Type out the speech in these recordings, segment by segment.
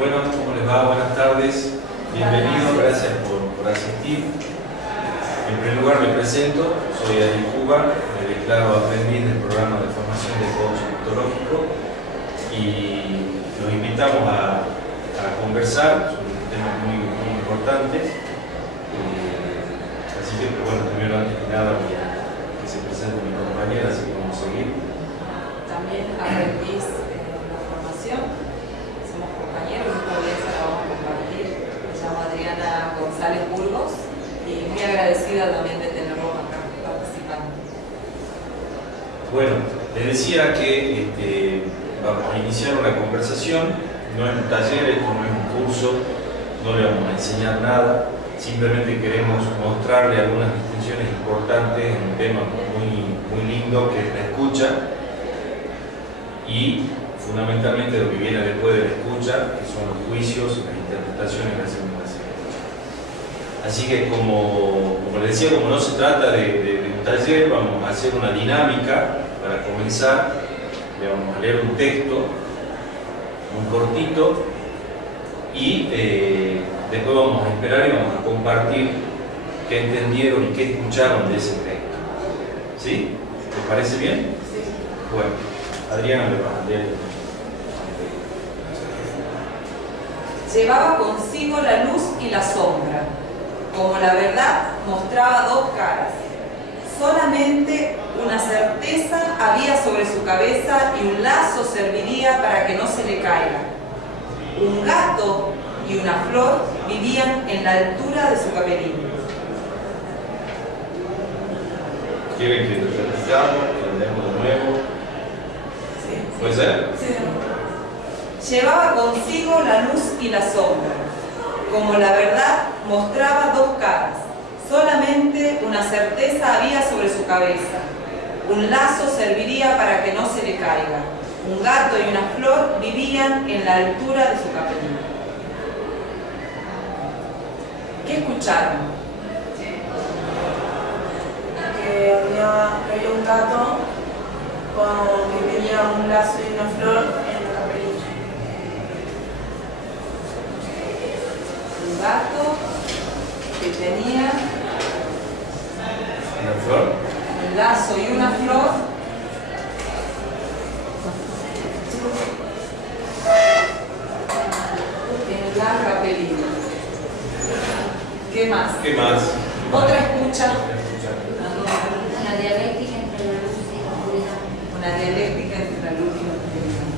Bueno, ¿cómo les va? Buenas tardes. Bienvenidos, gracias por asistir. En primer lugar me presento, soy Adrián Cuba, me declaro aprendiz del programa de formación de coach ontológico y los invitamos a conversar sobre temas muy importantes. Así que, bueno, primero antes que nada voy a que se presente mi compañera, así que vamos a seguir. También aprendiz de la formación, somos compañeros, esta vez la vamos a compartir. Me llamo Adriana González Burgos y muy agradecida también de tenerlos acá participando. Bueno, les decía que vamos a iniciar una conversación, no es un taller, esto no es un curso, no le vamos a enseñar nada, simplemente queremos mostrarle algunas distinciones importantes en un tema muy lindo que es la escucha y fundamentalmente lo que viene después de la escucha, que son los juicios y las interpretaciones que hacemos de esa escucha. Así que como les decía, como no se trata de un taller, vamos a hacer una dinámica para comenzar. Le vamos a leer un texto, muy cortito, y después vamos a esperar y vamos a compartir qué entendieron y qué escucharon de ese texto. ¿Sí? ¿Les parece bien? Sí. Bueno, Adriana le va a leer. Llevaba consigo la luz y la sombra, como la verdad mostraba dos caras. Solamente una certeza había sobre su cabeza y un lazo serviría para que no se le caiga. Un gato y una flor vivían en la altura de su camerino. ¿Quieren que lo repitamos, que lo leemos de nuevo? Sí. ¿Puede ser? Sí. Llevaba consigo la luz y la sombra, como la verdad mostraba dos caras. Solamente una certeza había sobre su cabeza. Un lazo serviría para que no se le caiga. Un gato y una flor vivían en la altura de su camerino. ¿Qué escucharon? Que había un gato que tenía un lazo y una flor en la caperuza. Un gato que tenía ¿Una flor? un lazo y una flor en la camerino. ¿Qué más? ¿Qué más? Otra escucha. Una dialéctica entre la luz y la oscuridad. Una dialéctica entre la luz y la oscuridad.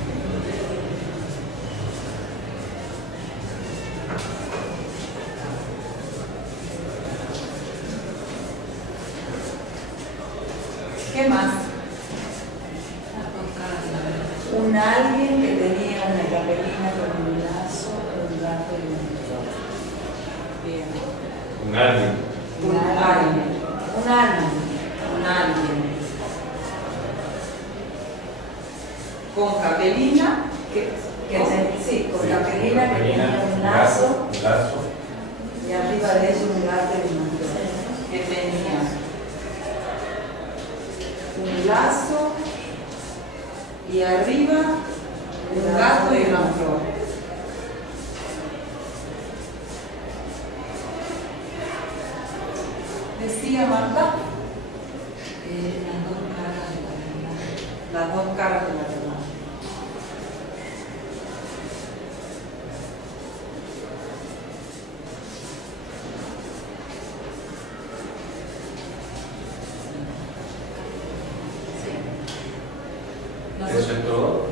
¿Qué más? Un alguien que tenía una capelina con un lazo, un gato y un flor. Bien. Un alguien. Un alguien con capelina sí, con capelina que tenía un lazo y arriba de eso un gato y una flor que tenía un lazo y arriba un gato y una flor. Decía Marta, las dos caras de la verdad. Sí. ¿Eso es todo?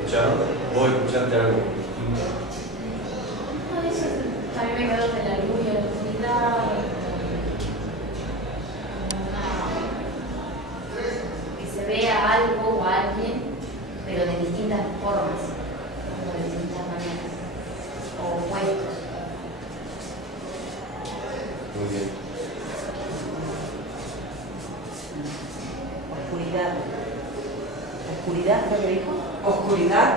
¿Escucharon? ¿Vos escuchaste algo distinto? No, eso también me quedó de la luz y la oscuridad. Que se vea algo o alguien, pero de distintas formas, o de distintas maneras, o opuestos. Muy bien. Oscuridad. ¿Oscuridad fue lo que dijo? Oscuridad.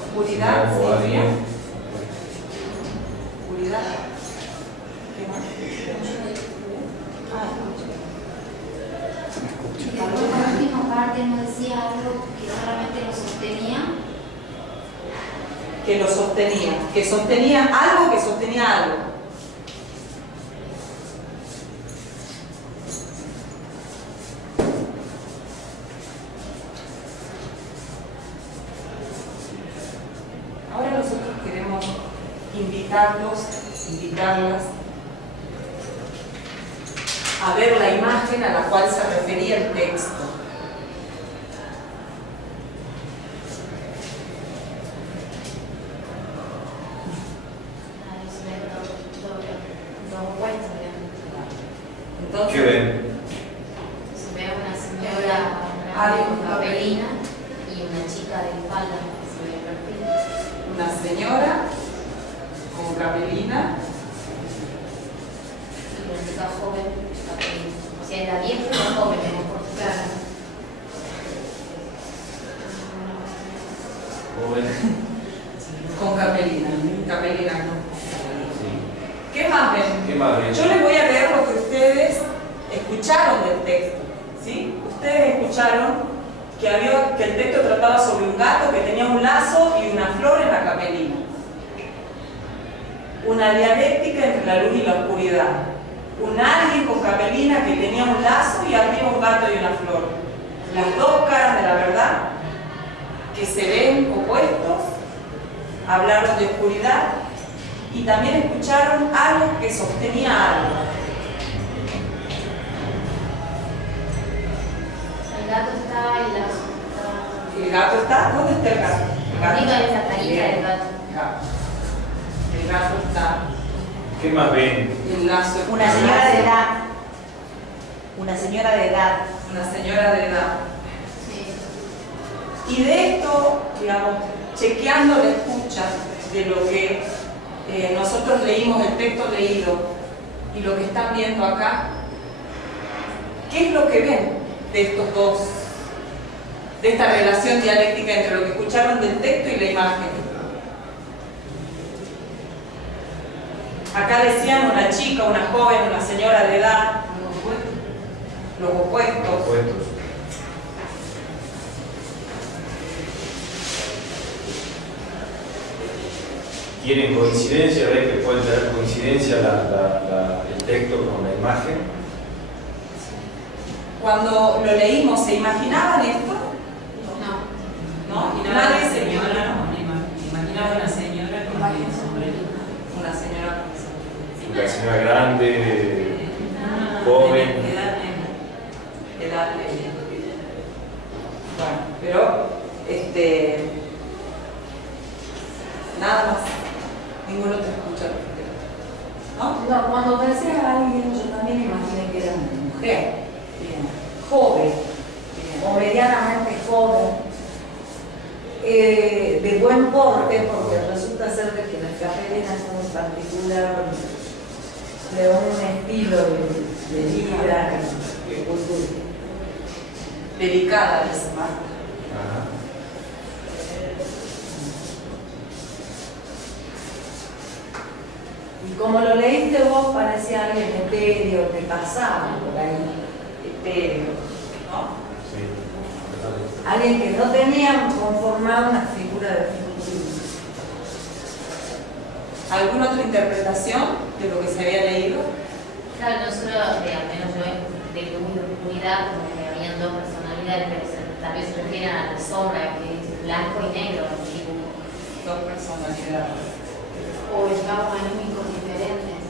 Oscuridad, Algo, sí. alguien. Oscuridad. ¿Qué más? Y después la última parte nos decía algo que solamente lo sostenía que lo sostenía, que sostenía algo que sostenía algo. Ahora nosotros queremos invitarlas a ver la imagen a la cual se refería el texto. Entonces, ¿qué ven? Se ve una señora con capelina y una chica de espalda que se ve perfil. una señora con capelina Y una chica joven, capelina. O sea, era vieja y era joven, por claro. Joven. con capelina. Capelina no. Sí. ¿Qué más ven? ¿Qué más ven? Yo les voy a leer lo que ustedes escucharon del texto, ¿sí? Ustedes escucharon que el texto trataba sobre un gato que tenía un lazo y una flor en la capelina. Una dialéctica entre la luz y la oscuridad. Un alguien con capelina que tenía un lazo y arriba un gato y una flor. Las dos caras de la verdad que se ven opuestos. Hablaron de oscuridad y también escucharon algo que sostenía algo. El gato está y la... ¿El gato está? ¿Dónde está el gato? El gato. Arriba de la carita del gato. El gato está. ¿Qué más ven? El lazo. Una señora de edad. Una señora de edad. Una señora de edad. Sí. Y de esto, digamos, chequeando la escucha de lo que nosotros leímos, el texto leído, y lo que están viendo acá, ¿qué es lo que ven de estos dos? De esta relación dialéctica entre lo que escucharon del texto y la imagen. Acá decían una chica, una joven, una señora de edad, los opuestos. Opuestos. ¿Tienen coincidencia? ¿Ven que puede tener coincidencia el texto con la imagen? Cuando lo leímos, ¿se imaginaban esto? No. ¿No? Imaginaba Nadie una se señora, imaginaba. imaginaba una señora con el sombrerito. Una señora con sombrerito. La señora grande, Ah, joven. Edad media. Bueno, pero nada más. Ninguno te escucha. ¿No? No, cuando pensé a alguien, yo también imaginé que era una mujer. Bien. Joven. Bien. O medianamente joven. De buen porte, porque resulta ser de que las capelinas son en particular de un estilo de vida, de cultura. Delicada, dice Marta. Ajá. Y como lo leíste vos, parecía alguien etéreo, que pasaba por ahí. Etéreo, ¿no? Sí. Alguien que no tenía conformada una figura definitiva. ¿Alguna otra interpretación de lo que se había leído? Claro, no solo, al menos yo, de luz y oscuridad, como que habían dos personalidades, pero tal vez se refieren a la sombra, que es blanco y negro en el dibujo. Dos personalidades. O estaban anímicos diferentes.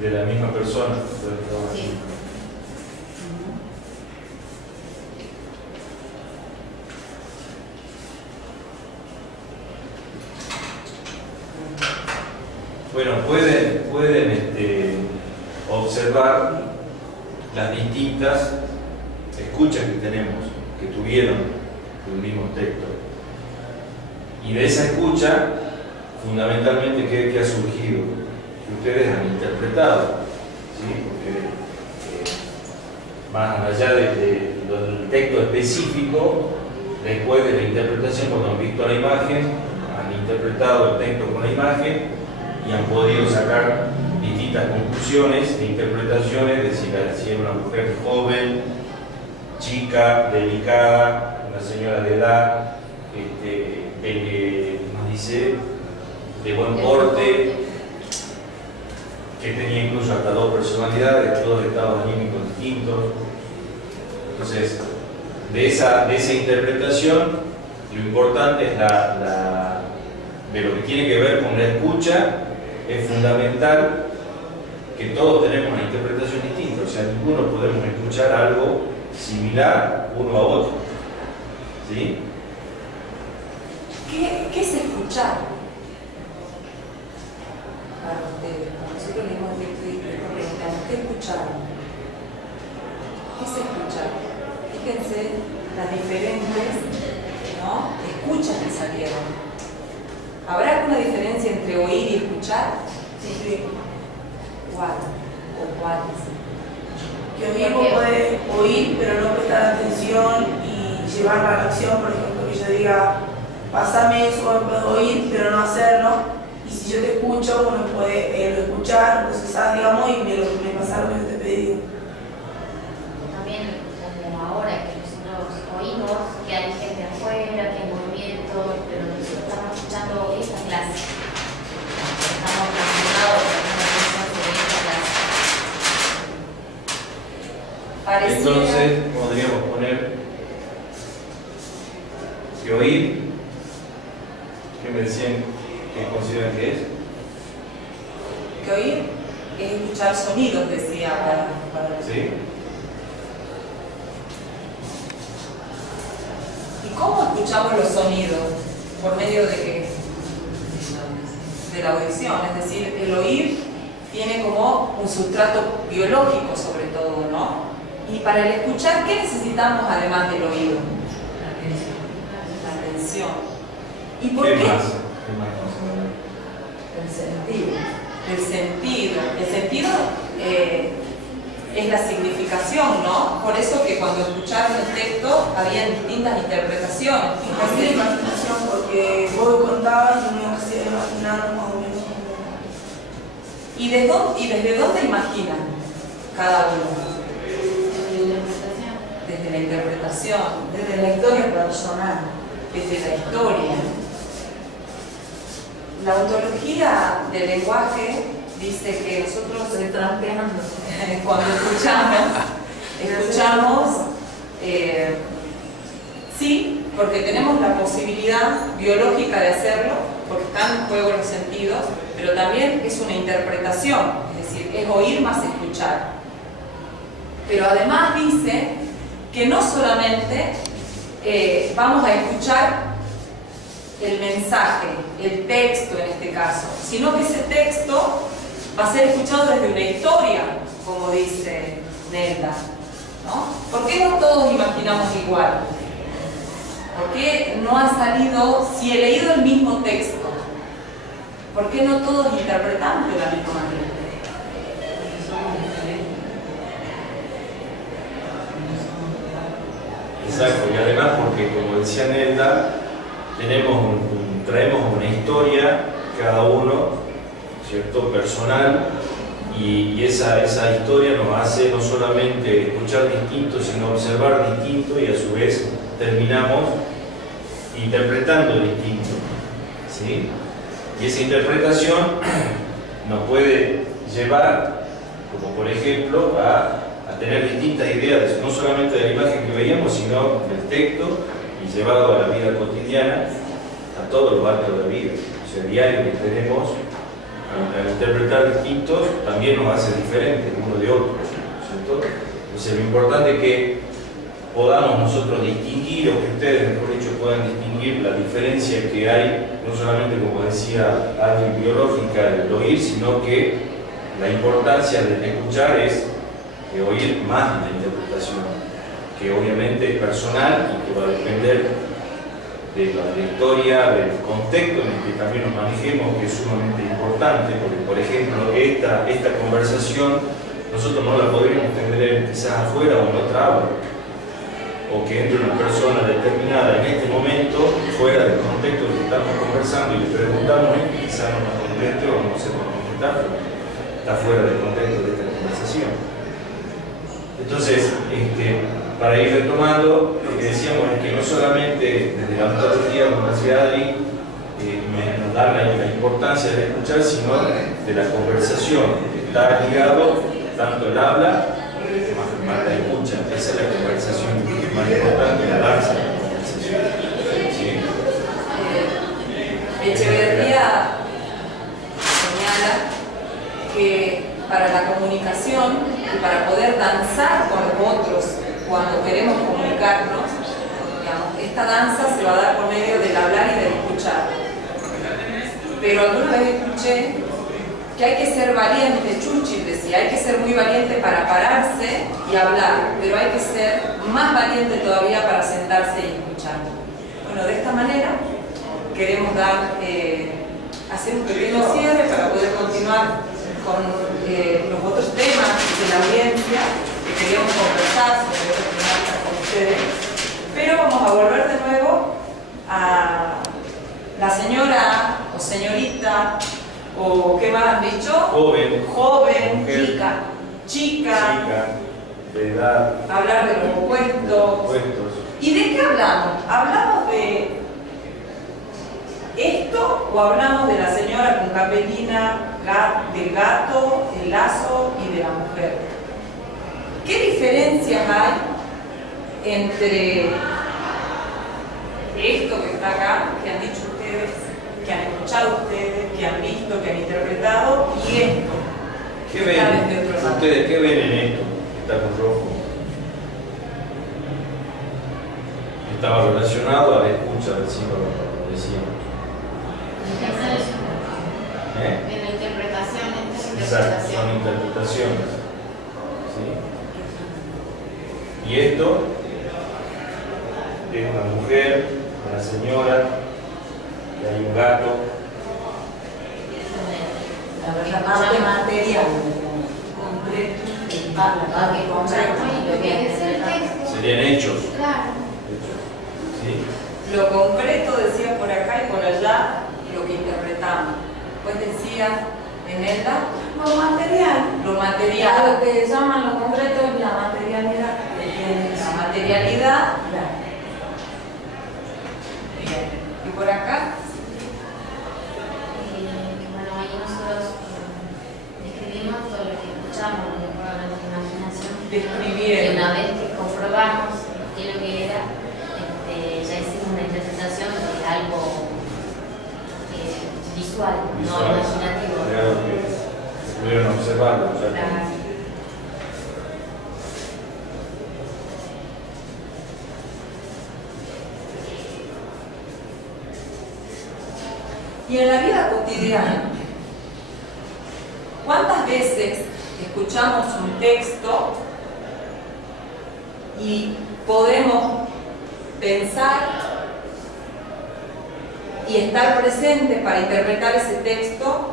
De la misma persona. Sí. Bueno, pueden observar las distintas escuchas que tenemos, que tuvieron el mismo texto. Y de esa escucha, fundamentalmente, ¿qué ha surgido? Que ustedes han interpretado, ¿sí? Porque más allá del texto específico, después de la interpretación, cuando han visto la imagen, han interpretado el texto con la imagen y han podido sacar distintas conclusiones e interpretaciones de si era una mujer joven, chica, delicada, una señora de edad, de buen porte, que tenía incluso hasta 2 personalidades, 2 estados anímicos distintos. Entonces, de esa interpretación, lo importante es de lo que tiene que ver con la escucha. Es fundamental que todos tenemos una interpretación distinta, o sea, ninguno podemos escuchar algo similar uno a otro. ¿Sí? ¿Qué es escuchar? Para ustedes, cuando nosotros leemos el texto y preguntamos, ¿qué escucharon? ¿Qué es escuchar? Fíjense las diferentes, ¿no?, escuchas que salieron. ¿Habrá alguna diferencia entre oír y escuchar? Sí. ¿Cuál? ¿O cuáles? Que oír, vos podés oír, pero no prestar atención y llevar la acción, por ejemplo, que yo diga, pásame eso, vos podés oír, pero no hacerlo. Y si yo te escucho, uno puede lo escuchar, procesar, digamos, y me pasar lo que yo te pedí. También, como ahora que nosotros oímos que hay gente afuera, que hay movimiento, pero nosotros estamos escuchando esta clase. Estamos concentrados sobre esta clase. Pareciera. Entonces, podríamos poner que oír, ¿qué me decían que consideran que es? Que oír es escuchar sonidos, decía para ¿Sí? ¿Y cómo escuchamos los sonidos? Por medio de qué? De la audición, es decir, el oír tiene como un sustrato biológico sobre todo, ¿no? Y para el escuchar, ¿qué necesitamos además del oído? La atención. ¿Y por qué? ¿Qué más? El sentido. El sentido. El sentido es la significación, ¿no? Por eso que cuando escucharon el texto había distintas interpretaciones. Y también la imaginación, porque vos contabas y uno se iba imaginando más o menos. ¿Y desde dónde imaginan cada uno? Desde la interpretación, Desde la historia personal. desde la historia. La ontología del lenguaje dice que nosotros Estoy trampeando. cuando escuchamos, sí, porque tenemos la posibilidad biológica de hacerlo, porque están en juego los sentidos, pero también es una interpretación, es decir, es oír más escuchar. Pero además dice que no solamente vamos a escuchar el mensaje, el texto en este caso, sino que ese texto va a ser escuchado desde una historia, como dice Nelda, ¿no? ¿Por qué no todos imaginamos igual? ¿Por qué no ha salido, si he leído el mismo texto, por qué no todos interpretamos de la misma manera? Exacto, y además porque, como decía Nelda, traemos una historia, cada uno, ¿cierto?, personal, y esa historia nos hace no solamente escuchar distinto, sino observar distinto, y a su vez terminamos interpretando distinto, ¿sí? Y esa interpretación nos puede llevar, como por ejemplo, a tener distintas ideas, no solamente de la imagen que veíamos, sino del texto, y llevado a la vida cotidiana, a todos los ámbitos de la vida. O sea, el diario que tenemos, al interpretar distintos, también nos hace diferentes uno de otro, ¿cierto? Entonces, lo importante es que podamos nosotros distinguir, o que ustedes, mejor dicho, puedan distinguir la diferencia que hay, no solamente, como decía alguien, biológica del oír, sino que la importancia de escuchar es de oír más de la interpretación, que obviamente es personal y que va a depender de la historia, del contexto en el que también nos manejemos, que es sumamente importante, porque, por ejemplo, esta conversación nosotros no la podríamos tener quizás afuera o en otra aula, o que entre una persona determinada en este momento, fuera del contexto del que estamos conversando, y le preguntamos, y quizás no nos conteste o no sepa contestar, pero está fuera del contexto de esta conversación. Entonces, para ir retomando, lo que decíamos es que no solamente desde la ontología, como decía Adri, menos dar la importancia de escuchar, sino de la conversación, que está ligado tanto el habla más la escucha. Esa es la conversación más importante, la danza de la conversación. ¿Sí? Echeverría señala que para la comunicación y para poder danzar con los otros cuando queremos comunicarnos, digamos, esta danza se va a dar por medio del hablar y del escuchar. Pero alguna vez escuché que hay que ser valiente, Churchill decía, hay que ser muy valiente para pararse y hablar, pero hay que ser más valiente todavía para sentarse y escuchar. Bueno, de esta manera queremos dar, hacer un pequeño cierre para poder continuar con los otros temas de la audiencia que queríamos conversar sobre otras temáticas con ustedes, pero vamos a volver de nuevo a la señora o señorita o ¿qué más han dicho? Joven, mujer, chica, de edad, hablar de los opuestos. ¿Y de qué hablamos? ¿Hablamos de esto o hablamos de la señora con capelina, del gato, el lazo y de la mujer? ¿Qué diferencias hay entre esto que está acá, que han dicho ustedes, que han escuchado ustedes, que han visto, que han interpretado, y esto? ¿Qué ven? ¿Ustedes qué ven en esto? Está con rojo. Estaba relacionado a la escucha, decíamos. En la interpretación, Exacto, son interpretaciones. ¿Sí? Y esto es una mujer, una señora, y hay un gato. La parte material, la parte concreta. Serían hechos. Claro. ¿Sí? Lo concreto decía por acá y por allá lo que interpretamos. Pues decía Enelda, Lo material. lo Lo material, que llaman lo concreto es la materialidad. la materialidad. Claro. Bien. Y por acá, Bueno, ahí nosotros describimos todo lo que escuchamos de acuerdo a nuestra imaginación. Y describieron. una vez que comprobamos qué es lo que era, ya hicimos una interpretación de algo visual, no imaginativo. Claro que pudieron observarlo. O sea, Claro. Y en la vida cotidiana, ¿cuántas veces escuchamos un texto y podemos pensar y estar presentes para interpretar ese texto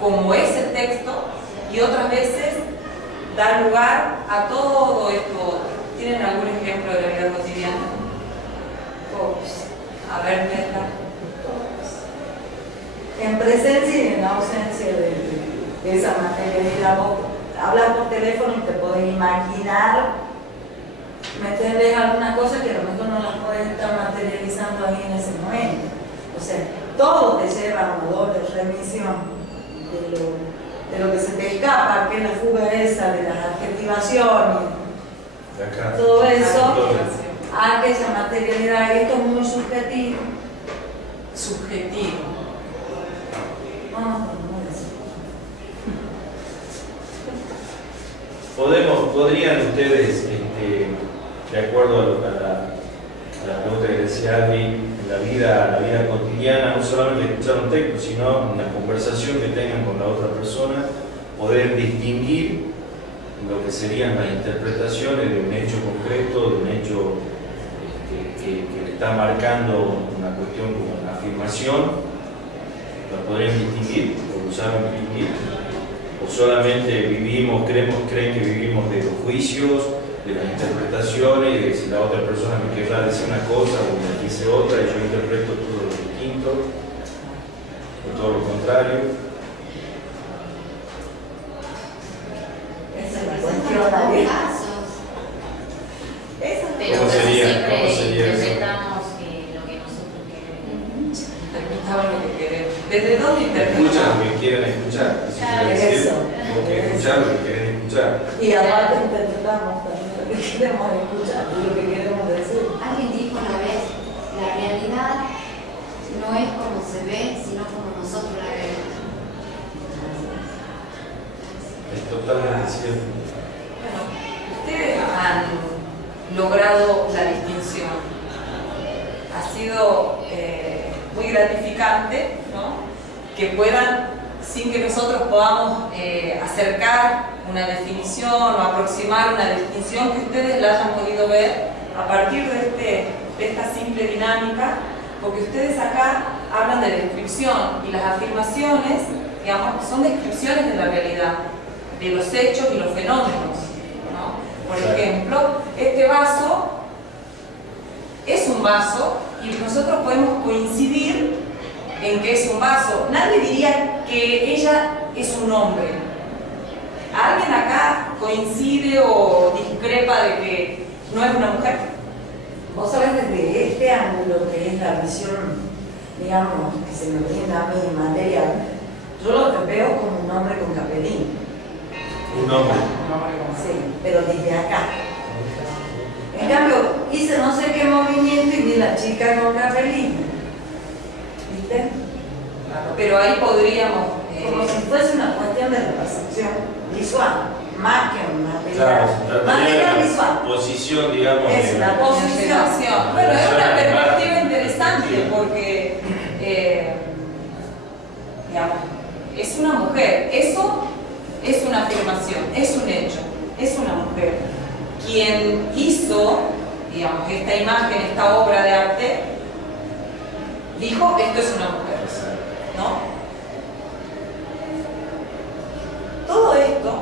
como ese texto, y otras veces dar lugar a todo esto otro? ¿Tienen algún ejemplo de la vida cotidiana? A ver, Neta. En presencia y en ausencia de esa materialidad. Vos hablas por teléfono y te podés imaginar, ¿me entendés? Alguna cosa que a lo mejor no las podés estar materializando ahí en ese momento. O sea, todo te lleva a una doble remisión de lo que se te escapa, que es la fuga esa, de las adjetivaciones, de acá. todo eso, Adjetivación. a aquella materialidad. Y esto es muy subjetivo. Subjetivo. ¿Podrían ustedes, de acuerdo a la pregunta que decía Adri, en la vida cotidiana, no solamente escuchar un texto, sino en la conversación que tengan con la otra persona, poder distinguir lo que serían las interpretaciones de un hecho concreto, de un hecho que le está marcando una cuestión como una afirmación? ¿La podrían distinguir? ¿O lo saben distinguir? ¿O solamente creen que vivimos de los juicios, de las interpretaciones, y de si la otra persona me querrá decir una cosa o me dice otra y yo interpreto todo lo distinto, o todo lo contrario? Esa es la cuestión también. Pero ¿Cómo sería? siempre ¿Cómo sería eso? interpretamos lo que nosotros queremos. ¿Desde dónde Escuchan interpretamos? lo que quieren escuchar. Eso Claro, quiere decir, eso. tengo que escuchar lo que quieren escuchar. Y aparte interpretamos también lo que queremos escuchar y lo que queremos decir. Alguien dijo una vez, la realidad no es como se ve, sino como nosotros la vemos. Es totalmente cierto. Bueno, ustedes han logrado la distinción. Ha sido muy gratificante, ¿no? Que puedan, sin que nosotros podamos acercar una definición o aproximar una distinción, que ustedes la hayan podido ver a partir de esta simple dinámica, porque ustedes acá hablan de descripción y las afirmaciones, digamos, son descripciones de la realidad, de los hechos y los fenómenos, ¿no? Por ejemplo, este vaso es un vaso y nosotros podemos coincidir en que es un vaso. Nadie diría que ella es un hombre. ¿Alguien acá coincide o discrepa de que no es una mujer? Vos sabés desde este ángulo que es la visión, digamos, que se me brinda a mí material, yo lo veo como un hombre con capelín. Un hombre. Sí, pero desde acá. En cambio, hice no sé qué movimiento y vi la chica con capelín. ¿Viste? Pero ahí podríamos... Como si fuese una cuestión de la percepción visual, más que un Claro, material. Material visual. posición, digamos. Es de- la Posición. Bueno, es una perspectiva interesante porque, digamos, es una mujer. Eso es una afirmación, es un hecho, es una mujer. Quien hizo, digamos, esta imagen, esta obra de arte, dijo, esto es una mujer, ¿no? Todo esto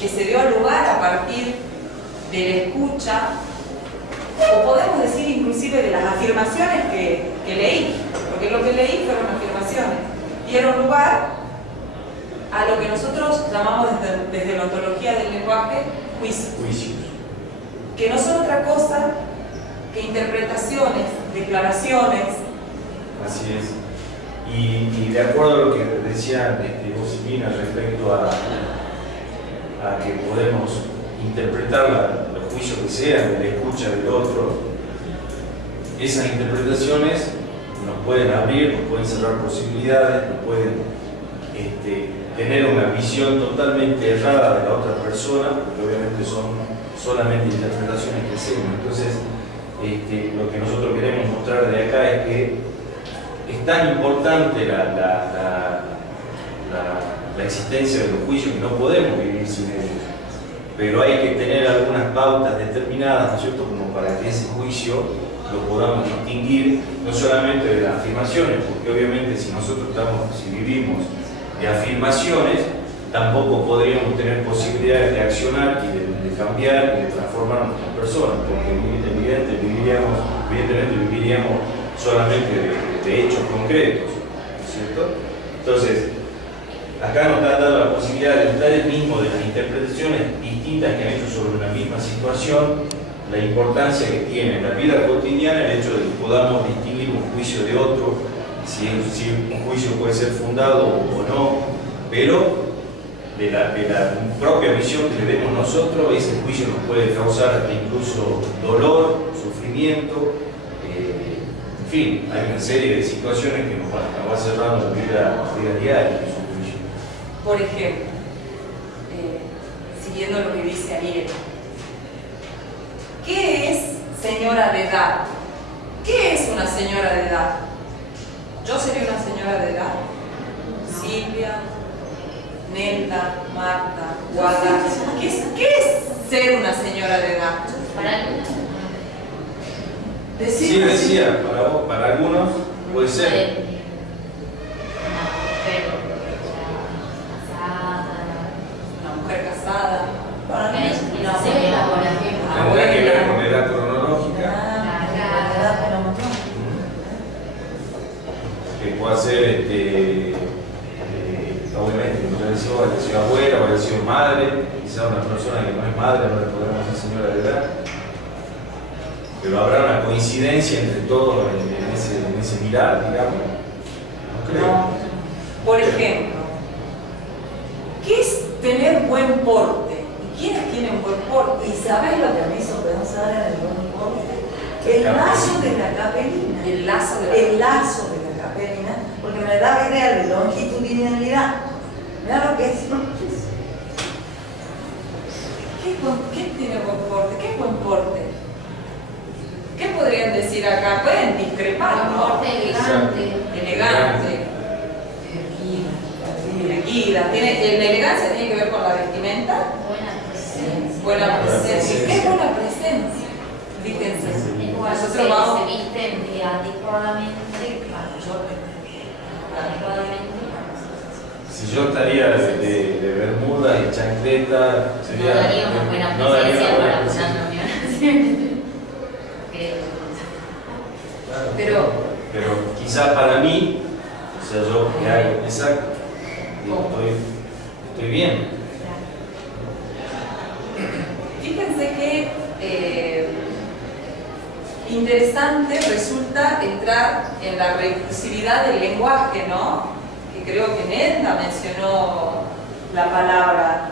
que se dio lugar a partir de la escucha, o podemos decir inclusive de las afirmaciones que leí, porque lo que leí fueron afirmaciones, dieron lugar a lo que nosotros llamamos desde la ontología del lenguaje juicios, Juicios. que no son otra cosa que interpretaciones, declaraciones. Así es. Y de acuerdo a lo que decía Josefina respecto a que podemos interpretar los juicios que sean de la escucha del otro, esas interpretaciones nos pueden abrir, nos pueden cerrar posibilidades, nos pueden tener una visión totalmente errada de la otra persona, porque obviamente son solamente interpretaciones que hacemos. Entonces, lo que nosotros queremos mostrar de acá es que es tan importante la existencia de los juicios que no podemos vivir sin ellos, pero hay que tener algunas pautas determinadas, ¿no es cierto?, como para que ese juicio lo podamos distinguir no solamente de las afirmaciones, porque obviamente si vivimos de afirmaciones, tampoco podríamos tener posibilidades de accionar y de cambiar y de transformarnos como personas, porque evidentemente viviríamos solamente de hechos concretos, ¿no es cierto? Entonces, acá nos han dado la posibilidad de ustedes mismos de las interpretaciones distintas que han hecho sobre una misma situación, la importancia que tiene en la vida cotidiana el hecho de que podamos distinguir un juicio de otro, si un juicio puede ser fundado o no, pero de la propia visión que le demos nosotros, ese juicio nos puede causar hasta incluso dolor, sufrimiento, en fin, hay una serie de situaciones que nos va cerrando la vida diaria. Por ejemplo, siguiendo lo que dice Ariel, ¿qué es señora de edad? ¿Qué es una señora de edad? Yo sería una señora de edad. Silvia, Nelda, Marta, Guada. ¿Qué es ser una señora de edad? Para algunos, Sí, decía, para algunos puede ser. Una mujer casada. Para mí es Y no sé, por ejemplo. Tendrá que ver con la edad cronológica, que puede ser, obviamente, como ya decía, haya sido abuela, o haya sido madre, quizá una persona que no es madre, no le podemos decir señora de edad. Pero habrá una coincidencia entre todos en ese mirar, digamos. creo. Por ejemplo, ¿qué es tener buen porte? ¿Y quiénes tienen buen porte? ¿Y sabes lo que me hizo pensar en el buen porte? El lazo de la capelina. El lazo de El lazo de la capelina, porque me daba idea de longitudinalidad. Mira lo que es. ¿Qué tiene buen porte? ¿Qué es buen porte? ¿Qué podrían decir acá? Pueden discrepar, ¿no? Porte elegante. Elegante, erguida. La elegancia tiene que ver con la vestimenta. Buena presencia. Buena presencia. ¿Qué es buena presencia? Fíjense. Nosotros vamos. Se visten adecuadamente, Si yo estaría de bermuda y chancleta, sería. No daría una buena no daría presencia una buena para presencia. una reunión. Claro. Pero quizás para mí, o sea, yo que hago exacto, digo, estoy bien. Fíjense que interesante resulta entrar en la recursividad del lenguaje, ¿no? Que creo que Nelda mencionó la palabra,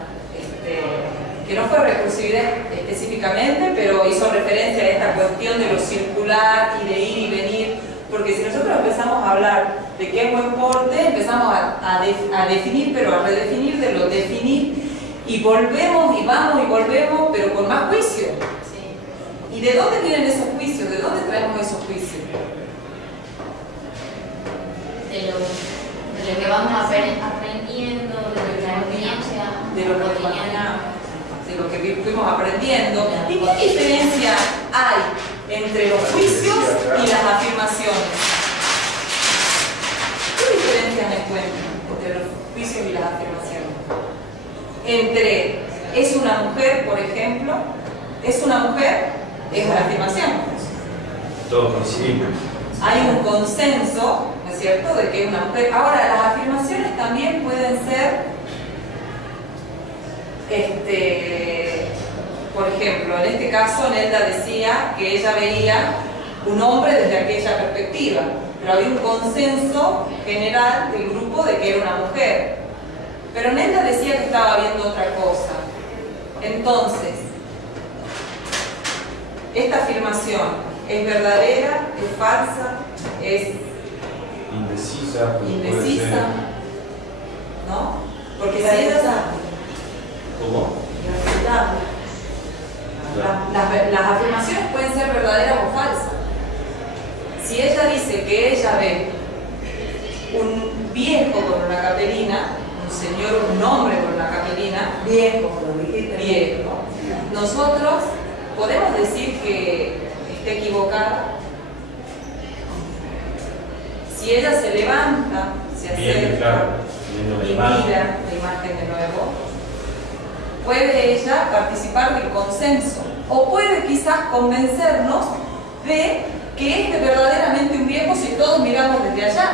que no fue recursividad específicamente, pero hizo referencia a esta cuestión de lo circular y de ir y venir, porque si nosotros empezamos a hablar de qué es buen porte, empezamos a definir, pero a redefinir de lo definir, y volvemos y vamos y volvemos, pero con más juicio. ¿Y de dónde vienen esos juicios? ¿De dónde traemos esos juicios? De lo que vamos aprendiendo, de nuestra experiencia, De lo que imaginamos, de lo que fuimos aprendiendo. ¿Y qué diferencia hay entre los juicios y las afirmaciones? ¿Qué diferencias encuentran entre los juicios y las afirmaciones? Entre es una mujer, por ejemplo, es una mujer, es una afirmación. Todos coincidimos. Hay un consenso, ¿no es cierto?, de que es una mujer. Ahora, las afirmaciones también pueden ser, por ejemplo, en este caso Nelda decía que ella veía un hombre desde aquella perspectiva, pero había un consenso general del grupo de que era una mujer. Pero Nelda decía que estaba viendo otra cosa. Entonces, esta afirmación ¿es verdadera? ¿Es falsa? ¿Es Indecisa. puede indecisa? ser. ¿No? Porque si ella... ¿Cómo? Las afirmaciones pueden ser verdaderas o falsas. Si ella dice que ella ve un viejo con una capelina, un señor, un hombre con una capelina, Viejo, lo dijiste. viejo, nosotros podemos decir que esté equivocada. Si ella se levanta, se Bien, acerca claro. Viendo la y imagen. mira la imagen de nuevo, puede ella participar del consenso o puede quizás convencernos de que es verdaderamente un viejo si todos miramos desde allá.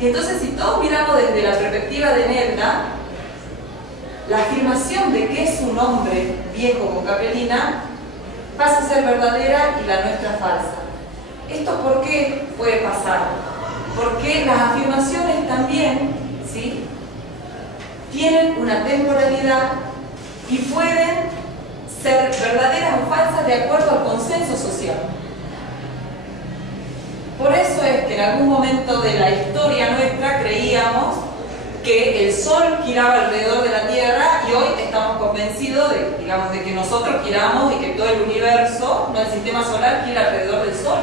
Y entonces si todos miramos desde la perspectiva de Nelda, la afirmación de que es un hombre viejo con capelina pasa a ser verdadera y la nuestra falsa. ¿Esto por qué puede pasar? Porque las afirmaciones también, ¿sí?, tienen una temporalidad y pueden ser verdaderas o falsas de acuerdo al consenso social. Por eso es que en algún momento de la historia nuestra creíamos que el Sol giraba alrededor de la Tierra y hoy estamos convencidos de, digamos, de que nosotros giramos y que todo el universo, no el sistema solar, gira alrededor del Sol.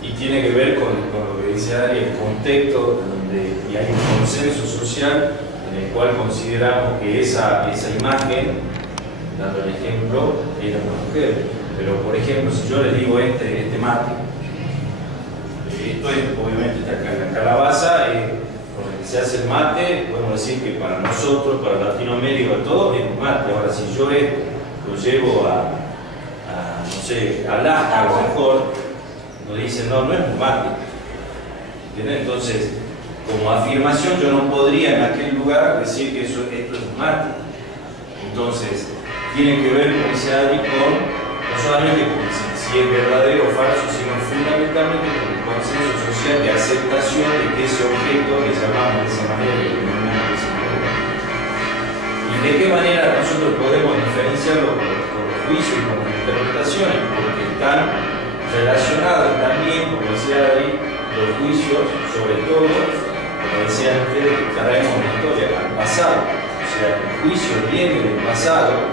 Y tiene que ver con lo que dice Ari, el contexto donde y hay un consenso social en el cual consideramos que esa imagen, dando el ejemplo, era una mujer. Pero, por ejemplo, si yo les digo este mate, esto es obviamente esta calabaza con la que se hace el mate, podemos decir que para nosotros, para Latinoamérica, todo es un mate. Ahora, si yo esto lo llevo no sé, a Alaska, a lo mejor, nos dicen, no es un mate. ¿Entienden? Entonces, como afirmación, yo no podría en aquel lugar decir que esto es un mate. Entonces, tiene que ver, como dice Adri, no solamente con el si es verdadero o falso, sino fundamentalmente por el consenso social de aceptación de que ese objeto le llamamos de esa manera y lo denominamos de esa manera. ¿Y de qué manera nosotros podemos diferenciarlo con los juicios y con las interpretaciones? Porque están relacionados también, como decía David, los juicios, sobre todo, como decían ustedes, que traemos la historia al pasado. O sea, el juicio viene del pasado.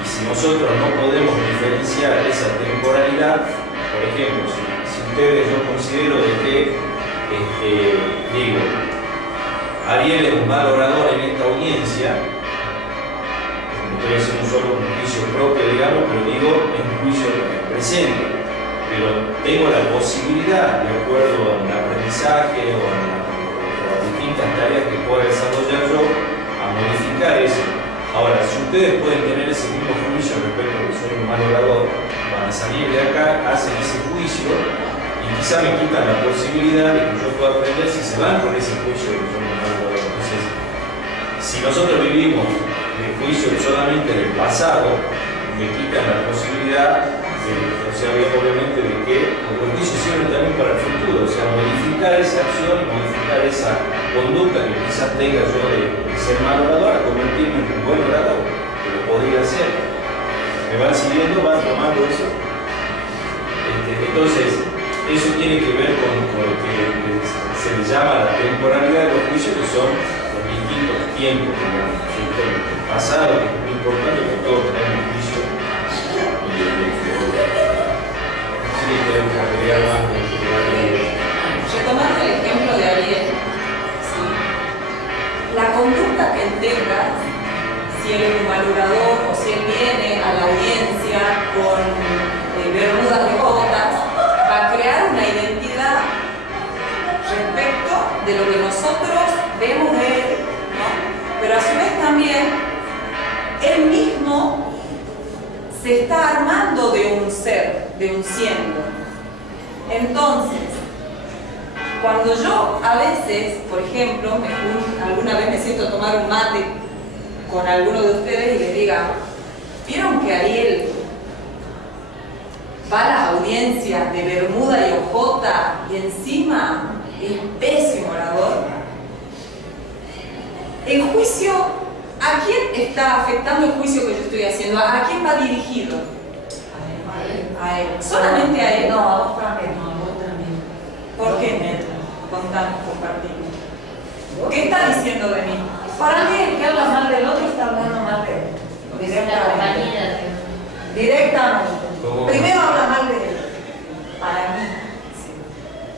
Y si nosotros no podemos diferenciar esa temporalidad, por ejemplo, si ustedes, yo considero de que, digo, Ariel es un mal orador en esta audiencia, estoy haciendo solo un juicio propio, digamos, pero digo, es un juicio presente, pero tengo la posibilidad, de acuerdo al aprendizaje o a las distintas tareas que pueda desarrollar yo, a modificar eso. Ahora, si ustedes pueden tener ese mismo juicio respecto a que soy un mal orador, van a salir de acá, hacen ese juicio y quizá me quitan la posibilidad de que yo pueda aprender si se van con ese juicio de que soy un mal orador. Entonces, si nosotros vivimos el juicio solamente del pasado, me quitan la posibilidad, o sea, obviamente, de que los juicios sirven también para el futuro, o sea, modificar esa acción, modificar esa conducta que quizás tenga yo de ser mal orador, a convertirme en un buen orador, que lo podría hacer. ¿Me van siguiendo? ¿Van tomando eso? Entonces, eso tiene que ver con lo que se le llama la temporalidad de los juicios, que son los distintos tiempos, digamos. El pasado, que es muy importante, que todos tenemos un juicio. Sí, tenemos que agregar más. Retomando el ejemplo de Ariel, ¿sí? La conducta que él tenga, si él es un mal orador o si él viene a la audiencia con bermudas de botas, va a crear una identidad respecto de lo que nosotros vemos de él, ¿no? Pero a su vez también, él mismo se está armando de un ser, de un siendo. Entonces, cuando yo a veces, por ejemplo, alguna vez me siento a tomar un mate con alguno de ustedes y les diga, ¿vieron que Ariel va a las audiencias de bermuda y ojota y encima es pésimo orador? El juicio, ¿a quién está afectando el juicio que yo estoy haciendo? ¿A quién va dirigido? A él. ¿Solamente a él? No, a vos también. No, vos también. ¿Por qué? Contamos, compartimos. ¿Qué está diciendo de mí? Para mí, el que habla mal del otro está hablando mal de él. La compañera Directamente. ¿Cómo? Primero habla mal de él. Para mí. Sí.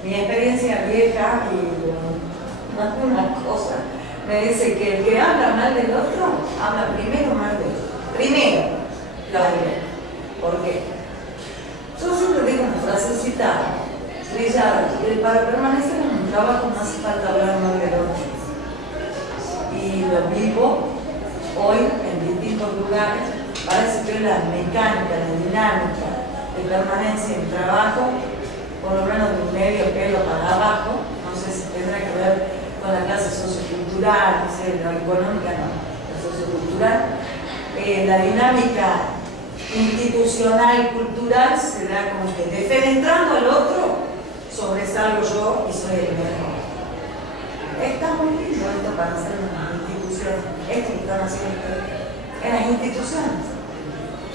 Mi experiencia vieja y algunas cosas me dice que el que habla mal del otro, habla primero mal de él. Primero, lo diré. ¿Por qué? Yo siempre digo una frasecita trillada, que para permanecer en un trabajo no hace falta hablar mal del otro. Y lo vivo hoy en distintos lugares. Parece que la mecánica, la dinámica de permanencia en trabajo, por lo menos de un medio pelo para abajo, no sé si tendrá que ver con la clase sociocultural, no sé, la económica no, la sociocultural, la dinámica institucional y cultural se da como que defenestrando al otro, sobresalgo yo y soy el mejor. Está muy lindo esto para hacer una institución, esto que están haciendo ustedes en las instituciones.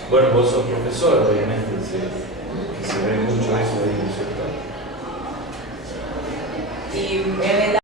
Bueno, vos sos profesor, obviamente, se ve mucho eso ahí, ¿no es cierto? Y en el